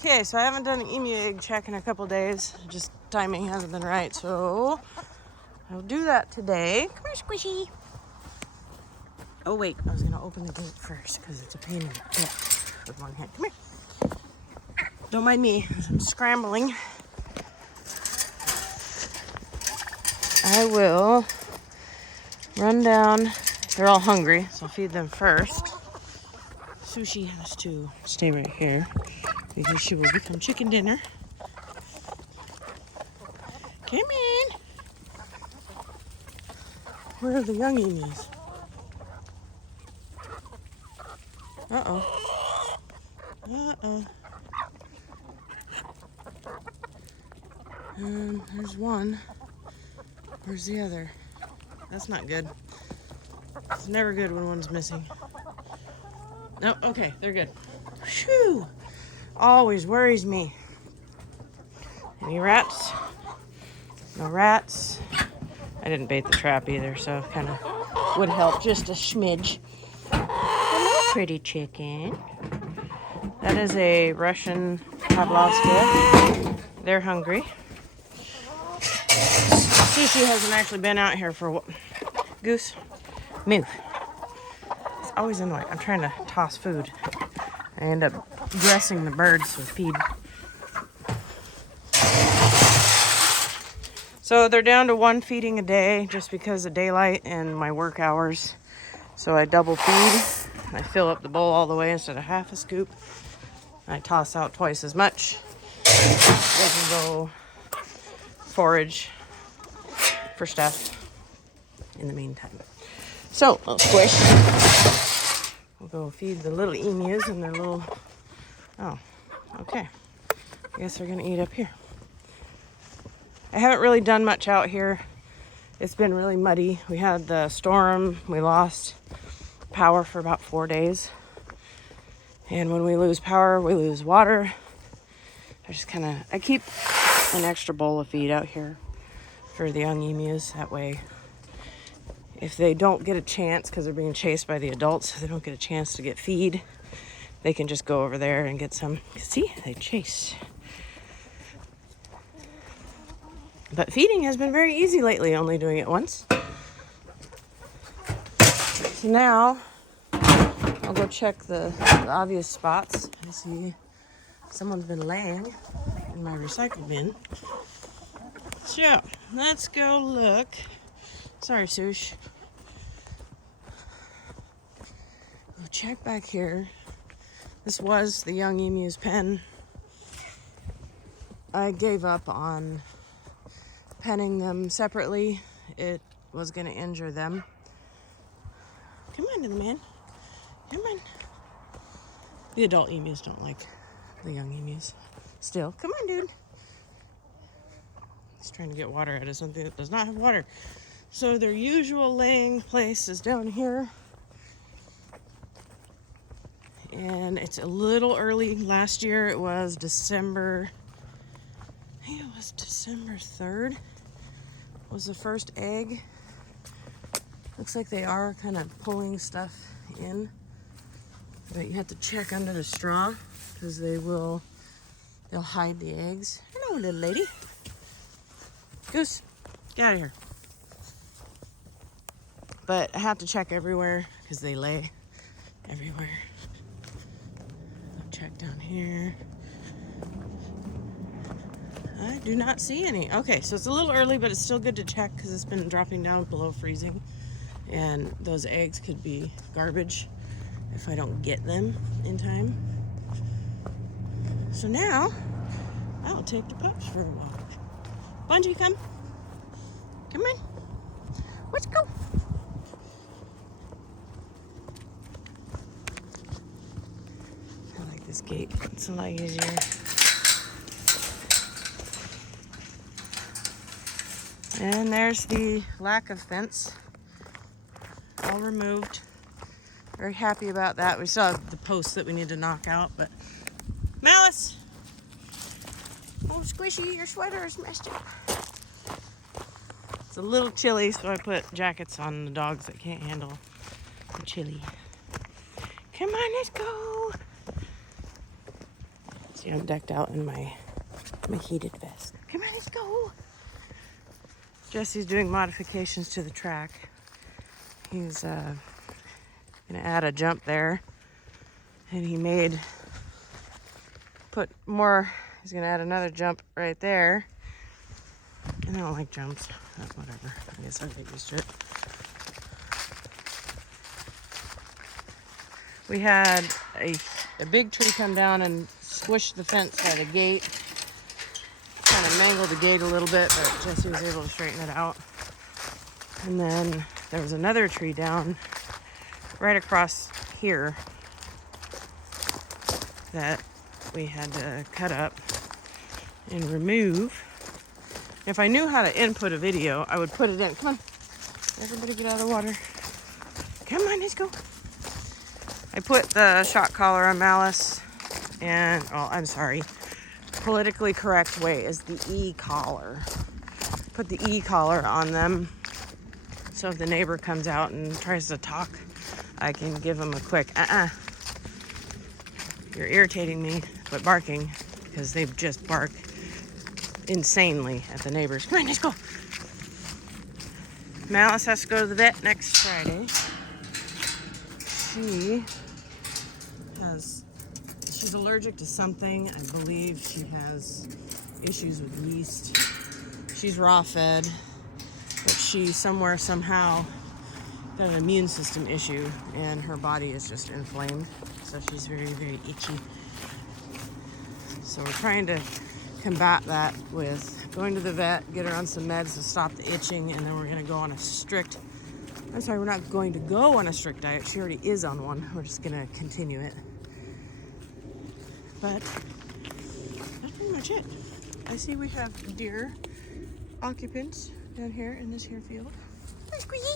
Okay, so I haven't done an emu egg check in a couple days. Just timing hasn't been right, so I'll do that today. Come here, Squishy. Oh wait, I was gonna open the gate first because it's a pain in the butt with one hand. Come here. Don't mind me, I'm scrambling. I will run down. They're all hungry, so I'll feed them first. Sushi has to stay right here because she will become chicken dinner. Come in. Where are the young emus? Uh-oh. Uh-oh. There's one. Where's the other? That's not good. It's never good when one's missing. No, okay, they're good. Phew! Always worries me. Any rats? No rats. I didn't bait the trap either, so kind of would help just a smidge. Hello, pretty chicken. That is a Russian Pavlovska. They're hungry. Sushi hasn't actually been out here for a while. Goose, move. It's always annoying. I'm trying to toss food. I end up dressing the birds with feed. So they're down to one feeding a day just because of daylight and my work hours. So I double feed. I fill up the bowl all the way instead of half a scoop. I toss out twice as much. They can go forage for stuff in the meantime. So, I'll squish. We'll go feed the little emus and their little... Oh, okay. I guess they're gonna eat up here. I haven't really done much out here. It's been really muddy. We had the storm. We lost power for about 4 days. And when we lose power, we lose water. I keep an extra bowl of feed out here for the young emus. That way, if they don't get a chance, because they're being chased by the adults, they don't get a chance to get feed, they can just go over there and get some. See, they chase. But feeding has been very easy lately, only doing it once. So now, I'll go check the obvious spots. I see someone's been laying in my recycle bin. So, let's go look. Sorry, Sush. We'll check back here. This was the young emu's pen. I gave up on penning them separately. It was going to injure them. Come on, little man. Come on. The adult emus don't like the young emus. Still, come on, dude. He's trying to get water out of something that does not have water. So their usual laying place is down here. And it's a little early. Last year it was December 3rd was the first egg. Looks like they are kind of pulling stuff in. But you have to check under the straw because they'll hide the eggs. Hello, little lady. Goose, get out of here. But I have to check everywhere because they lay everywhere. I'll check down here. I do not see any. Okay, so it's a little early, but it's still good to check because it's been dropping down below freezing. And those eggs could be garbage if I don't get them in time. So now, I'll take the pups for a walk. Bungie, come. Come on. Let's go. I like this gate. It's a lot easier. And there's the lack of fence. All removed. Very happy about that. We still have the posts that we need to knock out, but Malice! Oh, Squishy, your sweater is messed up. It's a little chilly, so I put jackets on the dogs that can't handle the chilly. Come on, let's go! See, I'm decked out in my heated vest. Come on, let's go. Jesse's doing modifications to the track. He's gonna add a jump there, and he's gonna add another jump right there. And I don't like jumps, but whatever. I guess I'll get used to it. We had a big tree come down and squish the fence by the gate. Kind of mangled the gate a little bit, but Jesse was able to straighten it out. And then there was another tree down right across here that we had to cut up and remove. If I knew how to input a video, I would put it in. Come on, everybody get out of the water. Come on, let's go. I put the shock collar on Malice, and, I'm sorry, politically correct way is the E-collar. Put the E-collar on them, so if the neighbor comes out and tries to talk, I can give them a quick, you're irritating me, quit barking, because they just bark insanely at the neighbors. Come on, let's go. Malice has to go to the vet next Friday. She's allergic to something. I believe she has issues with yeast. She's raw fed, but she somehow got an immune system issue, and her body is just inflamed. So she's very, very itchy. So we're trying to combat that with going to the vet, get her on some meds to stop the itching, and then we're gonna go on a strict, we're not going to go on a strict diet. She already is on one. We're just gonna continue it. But that's pretty much it. I see we have deer occupants down here in this here field. Hi, Squeaky.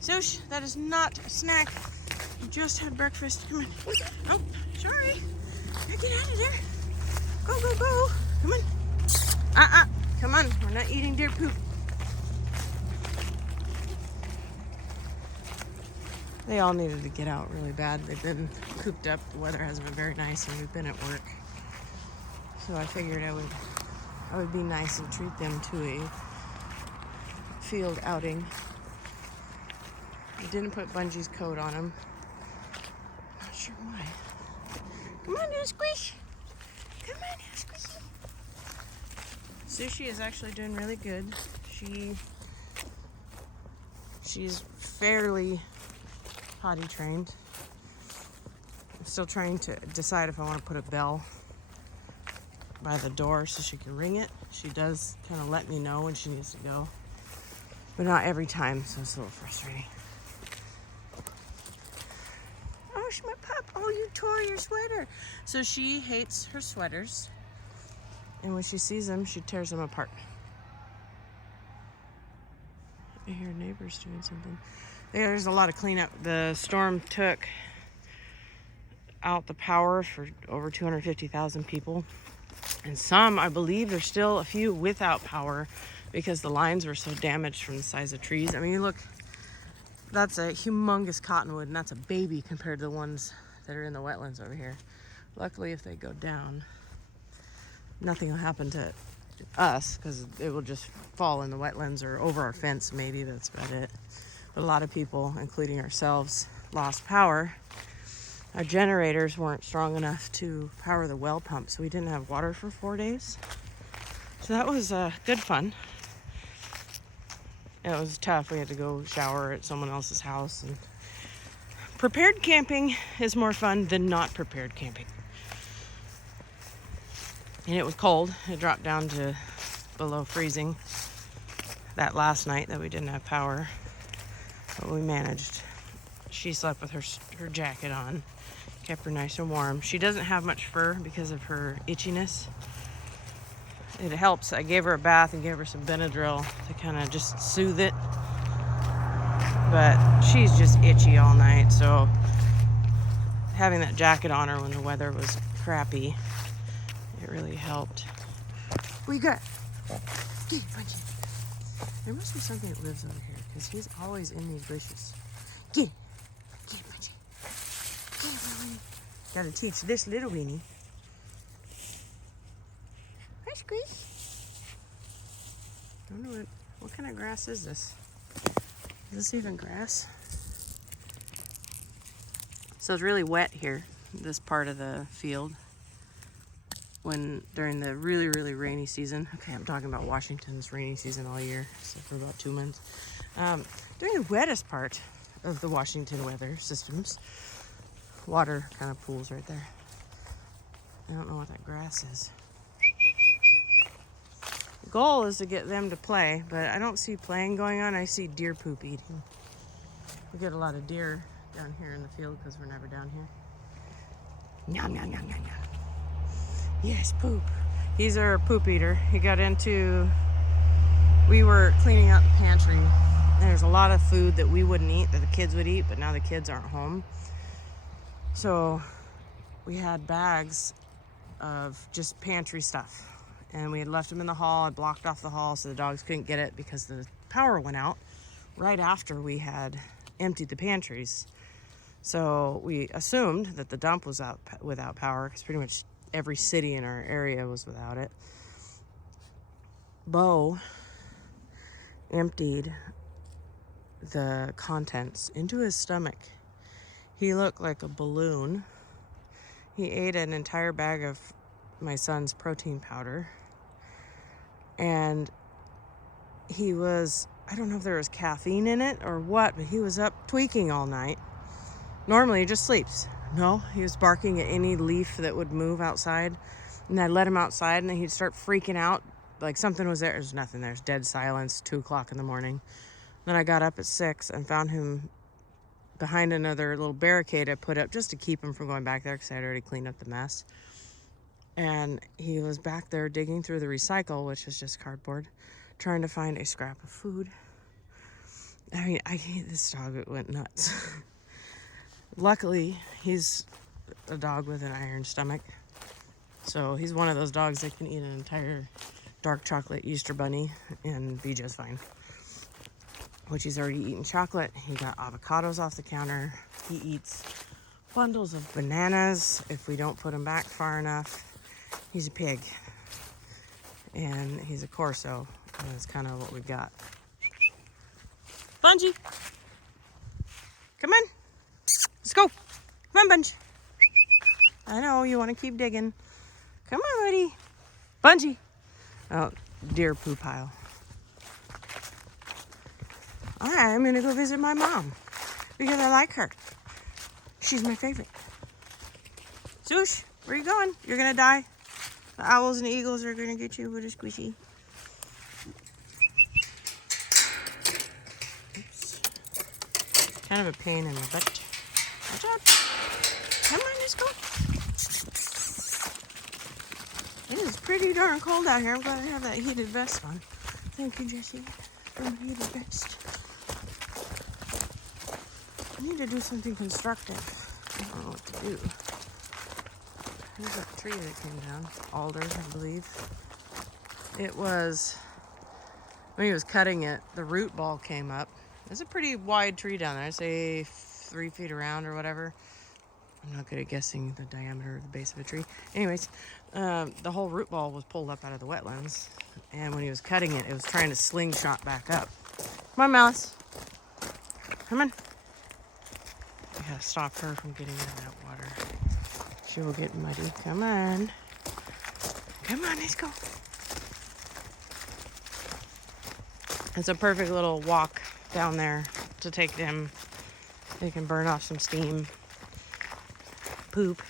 Sush, that is not a snack. You just had breakfast. Come on. Oh, sorry. Now get out of there. Go, go, go. Come on. Come on. We're not eating deer poop. They all needed to get out really bad. They've been cooped up. The weather hasn't been very nice, and we've been at work. So I figured I would be nice and treat them to a field outing. I didn't put Bungie's coat on him. Not sure why. Come on, little squish. Come on, little squishy. Sushi is actually doing really good. She's fairly potty trained. I'm still trying to decide if I want to put a bell by the door so she can ring it. She does kind of let me know when she needs to go, but not every time, so it's a little frustrating. Oh, my pup. Oh, you tore your sweater. So she hates her sweaters, and when she sees them, she tears them apart. I hear neighbors doing something. There's a lot of cleanup. The storm took out the power for over 250,000 people. And some, I believe, there's still a few without power because the lines were so damaged from the size of trees. I mean, look, that's a humongous cottonwood, and that's a baby compared to the ones that are in the wetlands over here. Luckily, if they go down, nothing will happen to us because it will just fall in the wetlands or over our fence, maybe. That's about it. But a lot of people, including ourselves, lost power. Our generators weren't strong enough to power the well pump, so we didn't have water for 4 days. So that was good fun. It was tough. We had to go shower at someone else's house. And prepared camping is more fun than not prepared camping. And it was cold. It dropped down to below freezing that last night that we didn't have power. But we managed. She slept with her jacket on. Kept her nice and warm. She doesn't have much fur because of her itchiness. It helps. I gave her a bath and gave her some Benadryl to kind of just soothe it. But she's just itchy all night, so having that jacket on her when the weather was crappy, it really helped. What you got? Get it, Bungie. There must be something that lives over here because he's always in these bushes. Get it. Get it, Bungie. Get it, Bungie. Gotta teach this little weenie. Hi, Squeeze. I don't know what kind of grass is this? Is this even grass? So it's really wet here, this part of the field, during the really, really rainy season. Okay, I'm talking about Washington's rainy season all year, so for about 2 months. During the wettest part of the Washington weather systems, water kind of pools right there. I don't know what that grass is. The goal is to get them to play, but I don't see playing going on. I see deer poop eating. We get a lot of deer down here in the field because we're never down here. Nom, nom, nom, nom, nom. Yes, poop. He's our poop eater. We were cleaning out the pantry. There's a lot of food that we wouldn't eat that the kids would eat, but now the kids aren't home. So we had bags of just pantry stuff. And we had left them in the hall. I blocked off the hall so the dogs couldn't get it because the power went out right after we had emptied the pantries. So we assumed that the dump was out without power because pretty much every city in our area was without it. Bo emptied the contents into his stomach. He looked like a balloon. He ate an entire bag of my son's protein powder. And he was, I don't know if there was caffeine in it or what, but he was up tweaking all night. Normally he just sleeps. No, he was barking at any leaf that would move outside. And I let him outside and then he'd start freaking out like something was there. There's nothing there. It's dead silence, 2 o'clock in the morning. Then I got up at 6 and found him behind another little barricade I put up just to keep him from going back there because I had already cleaned up the mess. And he was back there digging through the recycle, which is just cardboard, trying to find a scrap of food. I mean, I hate this dog. It went nuts. Luckily, he's a dog with an iron stomach. So he's one of those dogs that can eat an entire dark chocolate Easter bunny and be just fine. Which he's already eaten chocolate. He got avocados off the counter. He eats bundles of bananas if we don't put him back far enough. He's a pig. And he's a Corso. And that's kind of what we got. Bungie! Come on! Let's go! Come on, Bungie! I know, you want to keep digging. Come on, buddy! Bungie! Oh, deer poo pile. I'm gonna go visit my mom because I like her. She's my favorite. Swoosh, where are you going? You're gonna die. The owls and the eagles are gonna get you with a squishy. Oops. Kind of a pain in the butt. Watch out. Come on, let's go. It is pretty darn cold out here. I'm glad I have that heated vest on. Thank you, Jessie, for the heated vest. I need to do something constructive. I don't know what to do. There's a tree that came down. Alder, I believe. It was, when he was cutting it, the root ball came up. It's a pretty wide tree down there. I'd say 3 feet around or whatever. I'm not good at guessing the diameter of the base of a tree. Anyways, the whole root ball was pulled up out of the wetlands. And when he was cutting it, it was trying to slingshot back up. Come on, Malice. Come on. I gotta stop her from getting in that water. She will get muddy. Come on. Come on, let's go. It's a perfect little walk down there to take them. They can burn off some steam. Poop.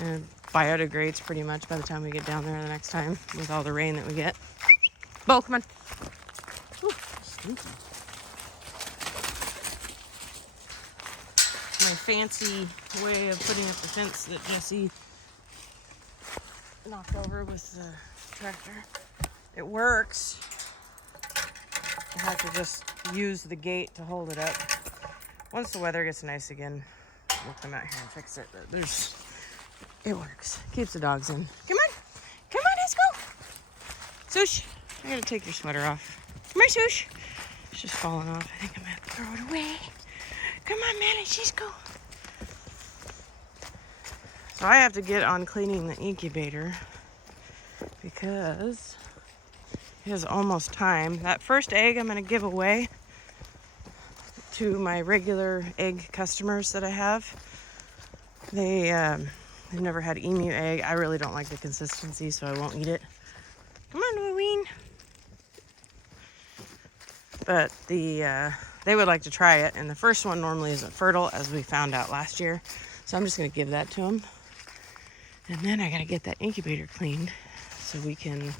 And biodegrades pretty much by the time we get down there the next time with all the rain that we get. Bo, come on. Ooh, stinky. My fancy way of putting up the fence that Jessie knocked over with the tractor. It works. I have to just use the gate to hold it up. Once the weather gets nice again, we'll come out here and fix it. But it works. Keeps the dogs in. Come on. Come on, let's go. Swoosh, I gotta take your sweater off. Come here, Swoosh. It's just falling off. I think I'm gonna have to throw it away. Come on, man, let's just go. So I have to get on cleaning the incubator because it is almost time. That first egg I'm going to give away to my regular egg customers that I have. They've never had emu egg. I really don't like the consistency, so I won't eat it. Come on, Halloween. But they would like to try it, and the first one normally isn't fertile, as we found out last year. So I'm just going to give that to them. And then I got to get that incubator cleaned so we can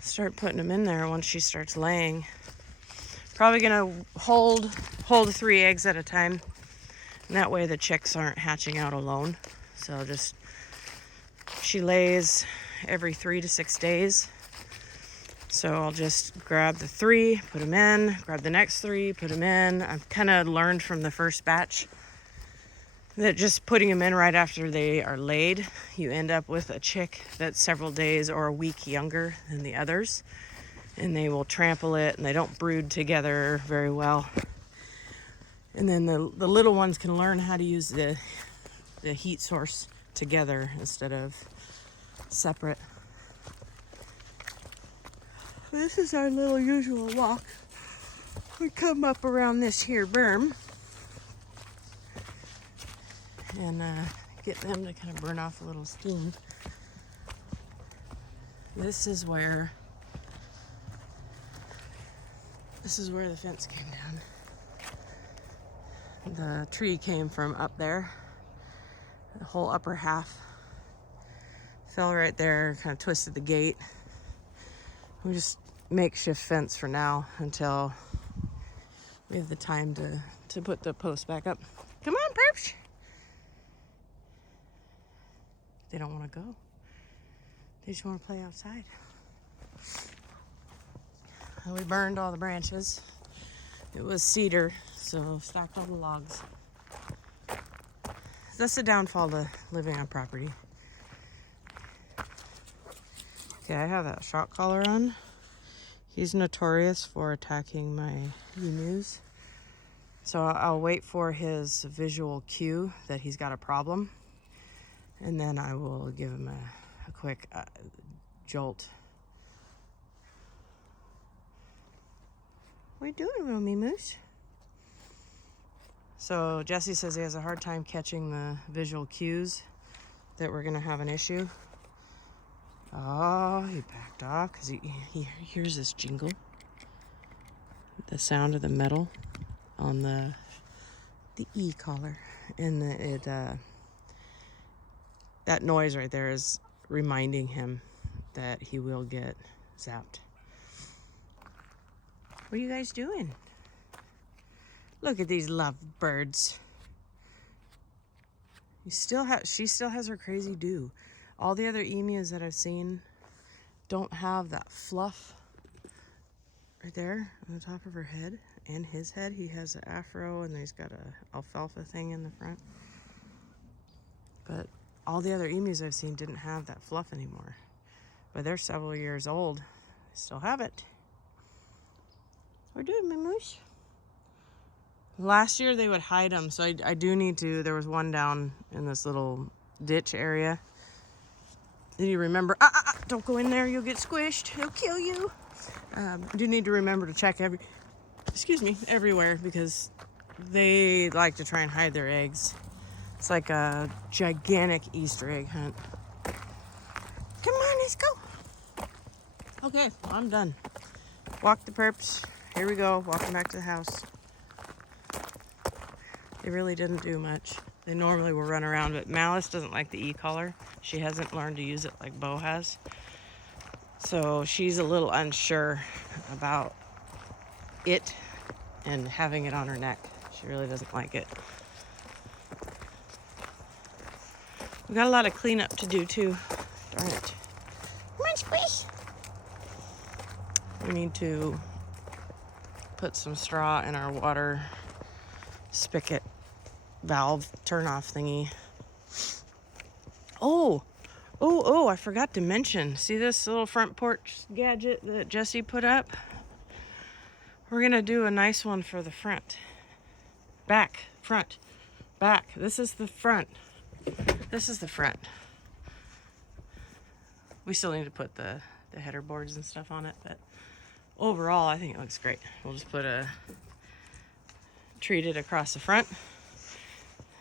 start putting them in there once she starts laying. Probably going to hold 3 eggs at a time. And that way the chicks aren't hatching out alone. So she lays every 3 to 6 days. So I'll just grab the 3, put them in, grab the next 3, put them in. I've kind of learned from the first batch that just putting them in right after they are laid, you end up with a chick that's several days or a week younger than the others. And they will trample it, and they don't brood together very well. And then the little ones can learn how to use the heat source together instead of separate. This is our little usual walk. We come up around this here berm and get them to kind of burn off a little steam. This is where the fence came down. The tree came from up there. The whole upper half fell right there, kind of twisted the gate. We just makeshift fence for now until we have the time to put the post back up. Come on, perps. They don't want to go. They just want to play outside. And we burned all the branches. It was cedar, so stacked all the logs. That's the downfall to living on property. Okay, I have that shock collar on. He's notorious for attacking my emus. So I'll wait for his visual cue that he's got a problem. And then I will give him a quick jolt. What are you doing, Romy Moose? So Jesse says he has a hard time catching the visual cues that we're gonna have an issue. Oh, he backed off because he hears this jingle. The sound of the metal on the E-collar. And that noise right there is reminding him that he will get zapped. What are you guys doing? Look at these love birds. She still has her crazy dew. All the other emus that I've seen don't have that fluff right there on the top of her head and his head. He has an afro and he's got a alfalfa thing in the front. But all the other emus I've seen didn't have that fluff anymore. But they're several years old. They still have it. What are you doing, my moose? Last year they would hide them, so I do need to. There was one down in this little ditch area. Do you remember? Don't go in there, you'll get squished. He'll kill you. I do need to remember to check everywhere because they like to try and hide their eggs. It's like a gigantic Easter egg hunt. Come on, let's go. Okay, I'm done. Walk the perps. Here we go, walking back to the house. They really didn't do much. They normally will run around, but Malice doesn't like the E-collar. She hasn't learned to use it like Bo has. So she's a little unsure about it and having it on her neck. She really doesn't like it. We got a lot of cleanup to do too. Darn it. Come on, Squish. We need to put some straw in our water spigot valve turn off thingy. Oh, I forgot to mention. See this little front porch gadget that Jesse put up? We're gonna do a nice one for the front. Back. This is the front. This is the front. We still need to put the header boards and stuff on it, but overall, I think it looks great. We'll just treat it across the front,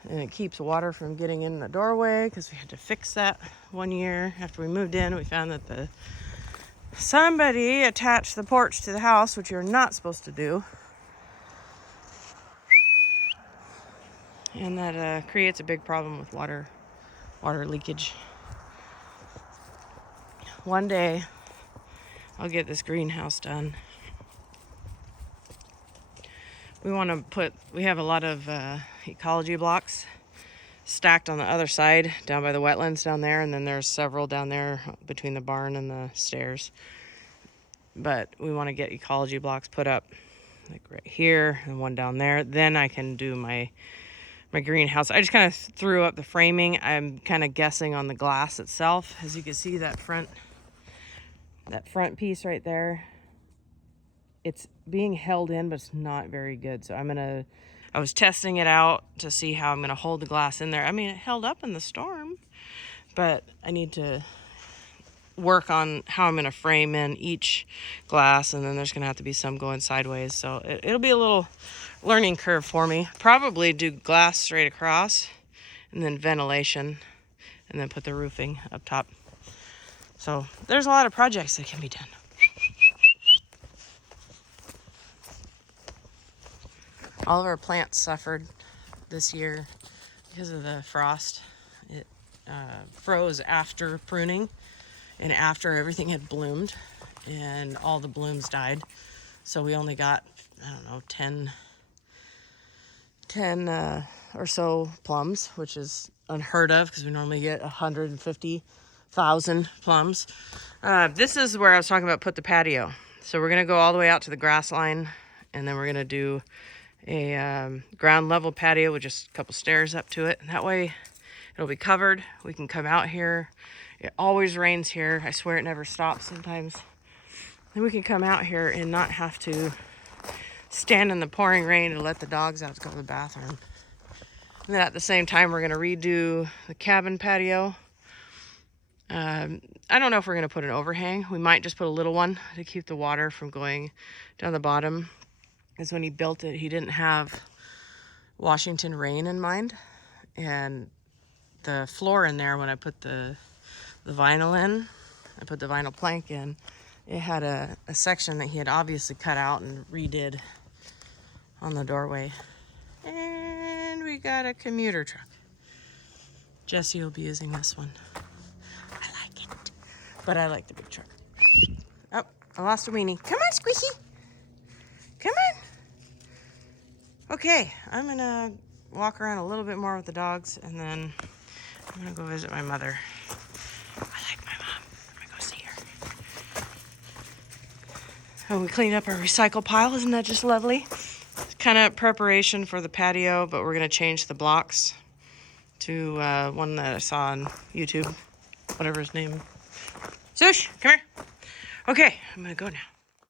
and it keeps water from getting in the doorway because we had to fix that one year after we moved in. We found that somebody attached the porch to the house, which you're not supposed to do, and that creates a big problem with water leakage. One day I'll get this greenhouse done. We have a lot of ecology blocks stacked on the other side down by the wetlands down there, and then there's several down there between the barn and the stairs. But we want to get ecology blocks put up like right here and one down there. Then I can do my greenhouse. I just kind of threw up the framing. I'm kind of guessing on the glass itself. As you can see, that front piece right there, it's being held in, but it's not very good. So I was testing it out to see how I'm gonna hold the glass in there. I mean, it held up in the storm, but I need to work on how I'm gonna frame in each glass, and then there's gonna have to be some going sideways. So it'll be a little learning curve for me. Probably do glass straight across, and then ventilation, and then put the roofing up top. So there's a lot of projects that can be done. All of our plants suffered this year because of the frost. It froze after pruning and after everything had bloomed, and all the blooms died. So we only got, I don't know, 10 or so plums, which is unheard of because we normally get 150,000 plums. This is where I was talking about put the patio. So we're gonna go all the way out to the grass line, and then we're gonna do a ground level patio with just a couple stairs up to it. And that way it'll be covered. We can come out here. It always rains here. I swear it never stops sometimes. Then we can come out here and not have to stand in the pouring rain to let the dogs out to go to the bathroom. And then at the same time, we're gonna redo the cabin patio. I don't know if we're gonna put an overhang. We might just put a little one to keep the water from going down the bottom. Because when he built it, he didn't have Washington rain in mind. And the floor in there, when I put the vinyl in, I put the vinyl plank in, it had a section that he had obviously cut out and redid on the doorway. And we got a commuter truck. Jesse will be using this one. I like it, but I like the big truck. Oh, I lost a weenie. Come on, Squishy. Come on. Okay, I'm gonna walk around a little bit more with the dogs, and then I'm gonna go visit my mother. I like my mom. I'm gonna go see her. Oh, we cleaned up our recycle pile. Isn't that just lovely? It's kind of preparation for the patio, but we're gonna change the blocks to one that I saw on YouTube, whatever his name. Sush, come here. Okay, I'm gonna go now.